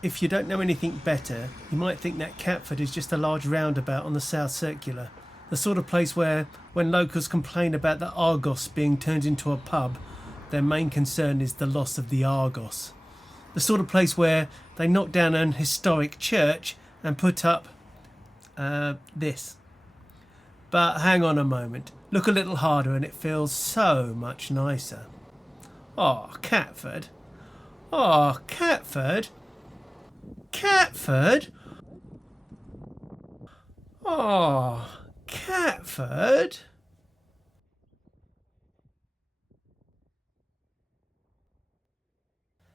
If you don't know anything better, you might think that Catford is just a large roundabout on the South Circular. The sort of place where, when locals complain about the Argos being turned into a pub, their main concern is the loss of the Argos. The sort of place where they knock down an historic church and put up this. But hang on a moment. Look a little harder and it feels so much nicer. Oh, Catford. Oh, Catford. Catford? Oh, Catford?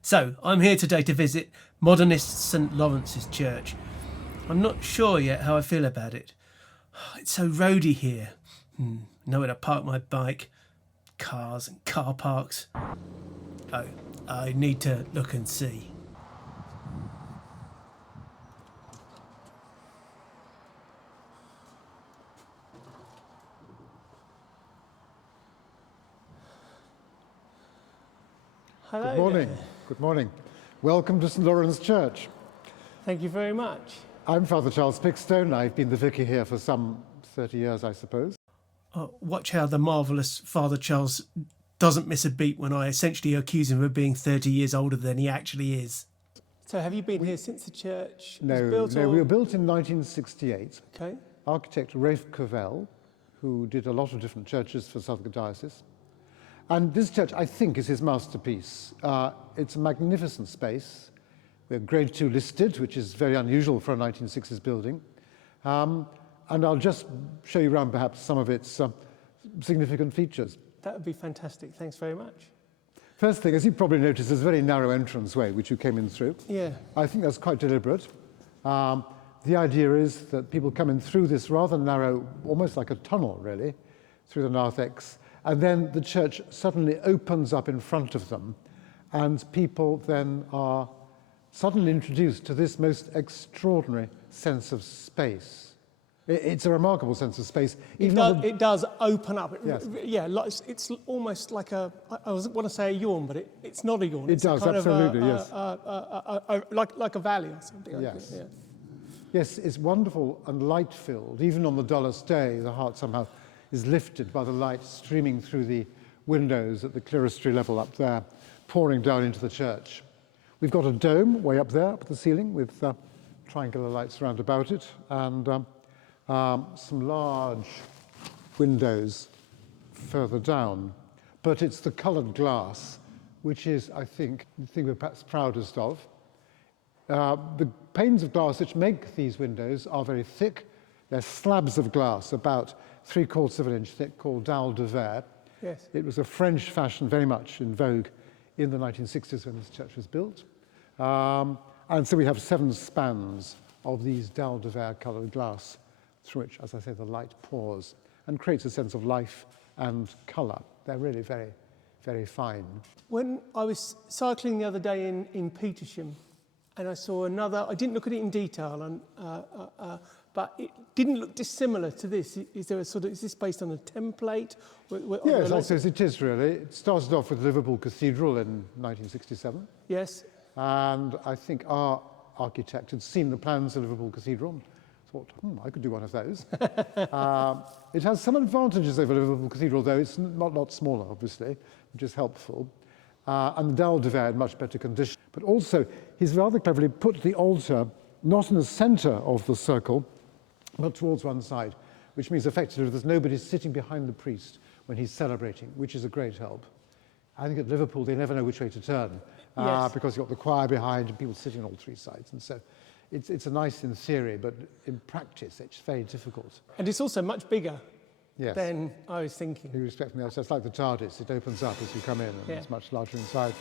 So, I'm here today to visit modernist St Laurence's church. I'm not sure yet how I feel about it. It's so roady here. Nowhere to park my bike. Cars and car parks. Oh, I need to look and see. Hello. Good morning. There. Good morning. Welcome to St Laurence Church. Thank you very much. I'm Father Charles Pickstone. I've been the vicar here for some 30 years, I suppose. Watch how the marvellous Father Charles doesn't miss a beat when I essentially accuse him of being 30 years older than he actually is. So have you been here since the church was built? No, we were built in 1968. Okay. Architect Rafe Covell, who did a lot of different churches for Southwark Diocese. And this church, I think, is his masterpiece. It's a magnificent space. We're Grade 2 listed, which is very unusual for a 1960s building. And I'll just show you around perhaps some of its significant features. That would be fantastic. Thanks very much. First thing, as you probably noticed, there's a very narrow entranceway which you came in through. Yeah. I think that's quite deliberate. The idea is that people come in through this rather narrow, almost like a tunnel really, through the narthex, and then the church suddenly opens up in front of them, and people then are suddenly introduced to this most extraordinary sense of space. It's a remarkable sense of space. It does open up. Yes. Yeah, it's almost like I want to say a yawn, but it's not a yawn. It does, absolutely, yes. Like a valley or something. Yes. Yeah. Yes, it's wonderful and light-filled. Even on the dullest day, the heart somehow is lifted by the light streaming through the windows at the clerestory level up there, pouring down into the church. We've got a dome way up there, up at the ceiling, with triangular lights round about it, and some large windows further down. But it's the coloured glass, which is, I think, the thing we're perhaps proudest of. The panes of glass which make these windows are very thick. They're slabs of glass, about 3/4 of an inch thick, called dalle de verre. Yes. It was a French fashion very much in vogue in the 1960s when this church was built. And so we have 7 spans of these dalle de verre coloured glass through which, as I say, the light pours and creates a sense of life and colour. They're really very, very fine. When I was cycling the other day in Petersham, and I saw another, I didn't look at it in detail, but it didn't look dissimilar to this. Is this based on a template? Yes, I suppose it is really. It started off with Liverpool Cathedral in 1967. Yes. And I think our architect had seen the plans of Liverpool Cathedral and thought, I could do one of those. It has some advantages over Liverpool Cathedral, though. It's not a lot smaller, obviously, which is helpful. And the dalle de verre in much better condition. But also, he's rather cleverly put the altar not in the centre of the circle, but towards one side, which means effectively there's nobody sitting behind the priest when he's celebrating, which is a great help. I think at Liverpool they never know which way to turn, Yes. because you've got the choir behind and people sitting on all 3 sides. And so it's a nice in theory, but in practice it's very difficult. And it's also much bigger Yes. than I was thinking. You respect me, it's like the TARDIS. It opens up as you come in and Yeah. it's much larger inside.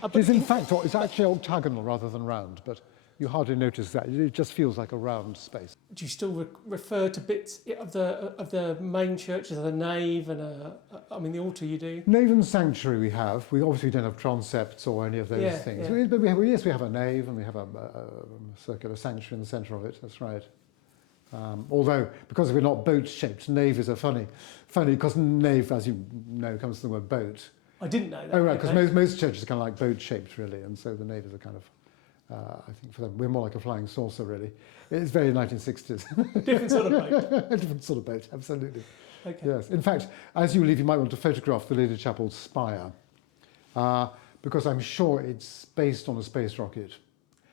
But It's in fact, it's actually octagonal rather than round, but you hardly notice that. It just feels like a round space. do you still refer to bits of the main church as a nave and the altar you do? Nave and sanctuary we have. We obviously don't have transepts or any of those Yeah, things. yeah. But we have a nave and we have a circular sanctuary in the centre of it. That's right. Although, because we're not boat-shaped, nave is a funny because nave, as you know, comes from the word boat. I didn't know that. Oh, right, because Okay. most churches are kind of like boat-shaped, really, and so the nave is a kind of I think for them, we're more like a flying saucer, really. It's very 1960s. Different sort of boat. A different sort of boat, absolutely. Okay. Yes. In fact, as you leave, you might want to photograph the Lady Chapel spire, because I'm sure it's based on a space rocket,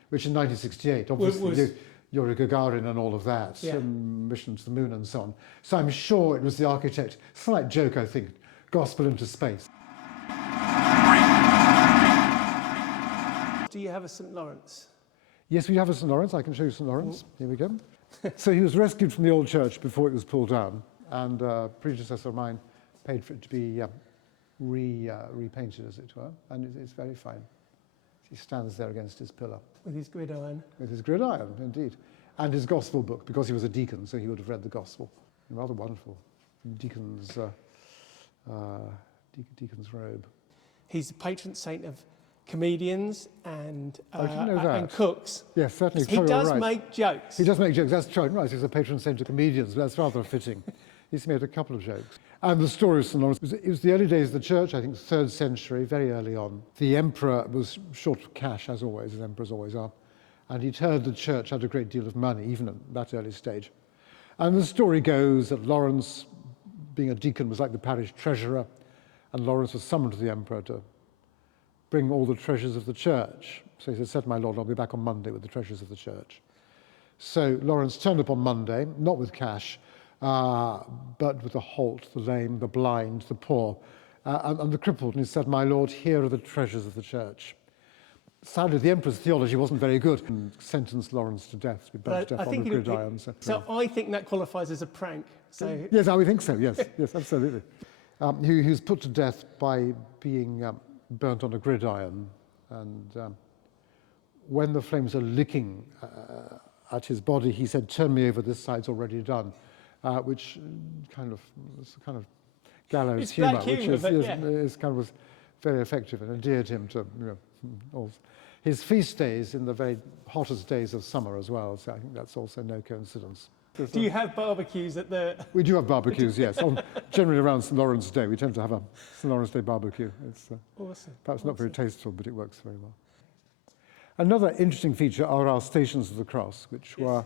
which in 1968, obviously, Yuri Gagarin and all of that, mission to the moon and so on. So I'm sure it was the architect. Slight joke, I think. Gospel into space. Do you have a St. Laurence? Yes, we have a St. Laurence. I can show you St. Laurence. Here we go. So he was rescued from the old church before it was pulled down, and a predecessor of mine paid for it to be repainted, as it were, and it's very fine. He stands there against his pillar. With his gridiron. With his gridiron, indeed. And his gospel book, because he was a deacon, so he would have read the gospel. Rather wonderful. Deacon's robe. He's the patron saint of comedians and cooks. Yes, certainly. He does make jokes. He does make jokes, that's true. Right, he's a patron saint of comedians, but that's rather fitting. He's made a couple of jokes. And the story of St. Laurence, it was the early days of the church, I think 3rd century, very early on. The emperor was short of cash, as always, as emperors always are. And he'd heard the church had a great deal of money, even at that early stage. And the story goes that Laurence, being a deacon, was like the parish treasurer, and Laurence was summoned to the emperor to bring all the treasures of the church. So he said, my lord, I'll be back on Monday with the treasures of the church. So Laurence turned up on Monday, not with cash, but with the halt, the lame, the blind, the poor, and the crippled. And he said, my lord, here are the treasures of the church. Sadly, the emperor's theology wasn't very good and sentenced Laurence to death, to be burnt to death on the gridiron. So I think that qualifies as a prank. So yes, I would think so, yes, yes, absolutely. He was put to death by being burnt on a gridiron, and when the flames are licking at his body, he said, turn me over, this side's already done, which kind of gallows humour, which is kind of was very effective and endeared him to all. His feast days in the very hottest days of summer as well, so I think that's also no coincidence. Do you have barbecues at the... We do have barbecues, yes. Generally around St. Lawrence Day, we tend to have a St. Lawrence Day barbecue. It's awesome. Perhaps not very tasteful, but it works very well. Another interesting feature are our Stations of the Cross, which were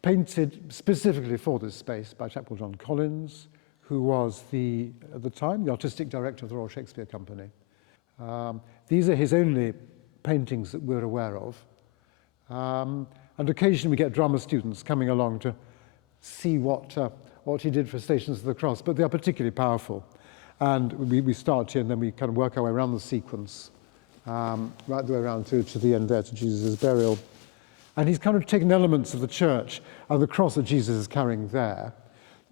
painted specifically for this space by a chap called John Collins, who was, at the time, the artistic director of the Royal Shakespeare Company. These are his only paintings that we're aware of. And occasionally we get drama students coming along to see what he did for Stations of the Cross, but they are particularly powerful. And we start here and then we kind of work our way around the sequence, right the way around to the end there, to Jesus' burial. And he's kind of taken elements of the church and the cross that Jesus is carrying there.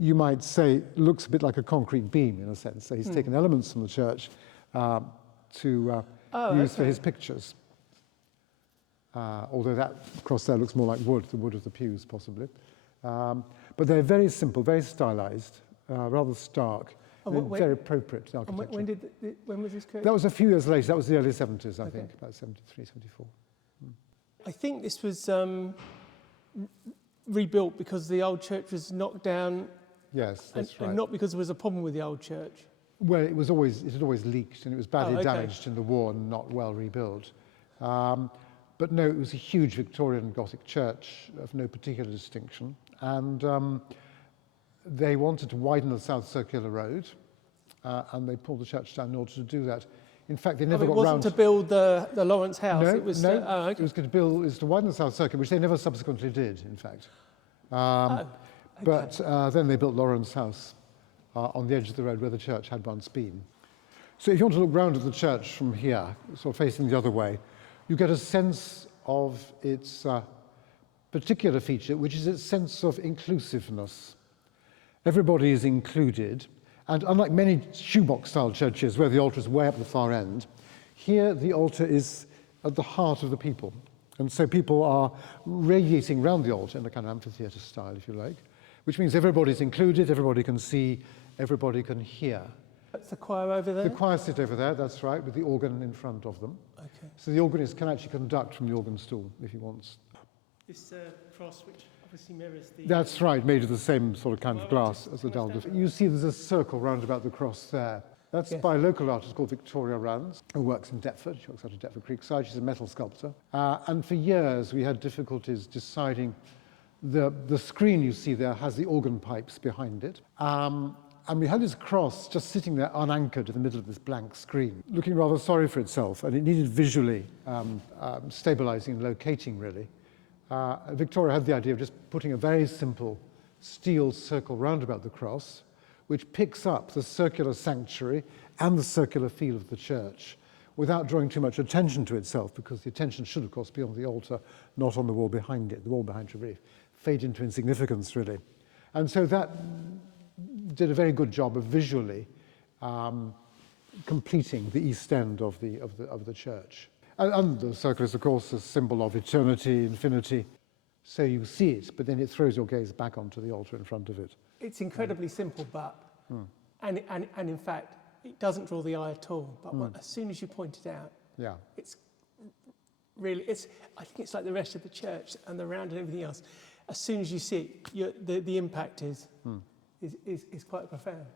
You might say looks a bit like a concrete beam in a sense. So he's taken elements from the church to use for his pictures. Although that cross there looks more like wood, the wood of the pews possibly. But they're very simple, very stylized, rather stark, very appropriate to architecture. When was this created? That was a few years later, that was the early 70s, I think, about 73, 74. I think this was rebuilt because the old church was knocked down. Yes, that's right. And not because there was a problem with the old church. Well, it had always leaked and it was badly damaged in the war and not well rebuilt. But no, it was a huge Victorian Gothic church of no particular distinction. And they wanted to widen the South Circular Road, and they pulled the church down in order to do that. In fact, they never got round... It wasn't to build the Laurence house? No, it was it was to widen the South Circular, which they never subsequently did, in fact. But then they built Laurence House on the edge of the road where the church had once been. So if you want to look round at the church from here, sort of facing the other way, you get a sense of its particular feature, which is its sense of inclusiveness. Everybody is included, and unlike many shoebox-style churches where the altar is way up the far end, here the altar is at the heart of the people. And so people are radiating around the altar in a kind of amphitheatre style, if you like, which means everybody's included, everybody can see, everybody can hear. That's the choir over there? The choir sit over there, that's right, with the organ in front of them. Okay. So the organist can actually conduct from the organ stool if he wants. This cross, which obviously mirrors the... That's right, made of the same sort of kind of glass as the Dalda. You see there's a circle round about the cross there. That's Yes. by a local artist called Victoria Laurence, who works in Deptford. She works out of Deptford Creekside. She's a metal sculptor. And for years, we had difficulties deciding the screen you see there has the organ pipes behind it. And we had this cross just sitting there unanchored in the middle of this blank screen, looking rather sorry for itself, and it needed visually stabilizing and locating, really. Victoria had the idea of just putting a very simple steel circle round about the cross, which picks up the circular sanctuary and the circular feel of the church without drawing too much attention to itself, because the attention should, of course, be on the altar, not on the wall behind it. The wall behind should really fade into insignificance, really. And so that did a very good job of visually completing the east end of the church. And the circle is, of course, a symbol of eternity, infinity. So you see it, but then it throws your gaze back onto the altar in front of it. It's incredibly simple, but and in fact, it doesn't draw the eye at all. But as soon as you point it out, Yeah. it's really I think it's like the rest of the church and the round and everything else. As soon as you see it, the impact is quite profound.